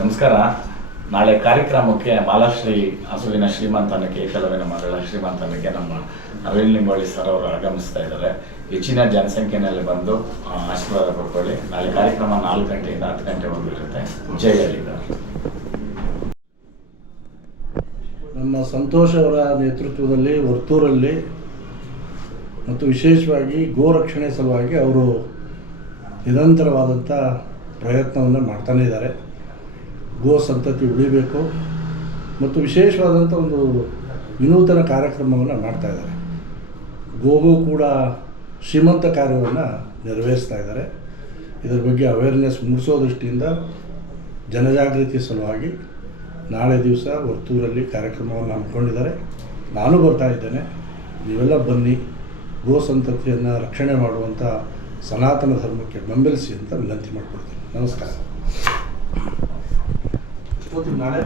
ನಮಸ್ಕಾರ. ನಾಳೆ ಕಾರ್ಯಕ್ರಮಕ್ಕೆ ಮಾಲಾಶ್ರೀ ಹಸುವಿನ ಶ್ರೀಮಂತನಕ್ಕೆ ಏಕಲವ್ಯನ ಮಗಳ ಶ್ರೀಮಂತನಿಗೆ ನಮ್ಮ ಅರವಿಂದ್ ಲಿಂಬಾವಳಿ ಸರ್ ಅವರು ಆಗಮಿಸ್ತಾ ಇದ್ದಾರೆ. ಹೆಚ್ಚಿನ ಜನಸಂಖ್ಯೆಯಲ್ಲಿ ಬಂದು ಆಶೀರ್ವಾದ ಪಡ್ಕೊಳ್ಳಿ. ನಾಳೆ ಕಾರ್ಯಕ್ರಮ 4 ಗಂಟೆಯಿಂದ 10 ಗಂಟೆವರೆಗೂ ಇರುತ್ತೆ. ಜೈ ಲಲಿತಾ. ನಮ್ಮ ಸಂತೋಷ್ ಅವರ ನೇತೃತ್ವದಲ್ಲಿ ವರ್ತೂರಲ್ಲಿ ಮತ್ತು ವಿಶೇಷವಾಗಿ ಗೋರಕ್ಷಣೆ ಸಲುವಾಗಿ ಅವರು ನಿರಂತರವಾದಂಥ ಪ್ರಯತ್ನವನ್ನು ಮಾಡ್ತಾನೇ ಇದ್ದಾರೆ. ಗೋ ಸಂತತಿ ಉಳಿಬೇಕು ಮತ್ತು ವಿಶೇಷವಾದಂಥ ಒಂದು ವಿನೂತನ ಕಾರ್ಯಕ್ರಮವನ್ನು ಮಾಡ್ತಾಯಿದ್ದಾರೆ. ಗೋಗೂ ಕೂಡ ಶ್ರೀಮಂತ ಕಾರ್ಯವನ್ನು ನೆರವೇರಿಸ್ತಾ ಇದ್ದಾರೆ. ಇದರ ಬಗ್ಗೆ ಅವೇರ್ನೆಸ್ ಮೂಡಿಸೋ ದೃಷ್ಟಿಯಿಂದ ಜನಜಾಗೃತಿ ಸಲುವಾಗಿ ನಾಳೆ ದಿವಸ ವರ್ತೂರಲ್ಲಿ ಕಾರ್ಯಕ್ರಮವನ್ನು ಹಮ್ಮಿಕೊಂಡಿದ್ದಾರೆ. ನಾನು ಬರ್ತಾ ಇದ್ದೇನೆ. ನೀವೆಲ್ಲ ಬನ್ನಿ, ಗೋ ಸಂತತಿಯನ್ನು ರಕ್ಷಣೆ ಮಾಡುವಂಥ ಸನಾತನ ಧರ್ಮಕ್ಕೆ ಬೆಂಬಲಿಸಿ ಅಂತ ವಿನಂತಿ ಮಾಡಿಕೊಡ್ತೀನಿ. ನಮಸ್ಕಾರ. ನಾಳೆ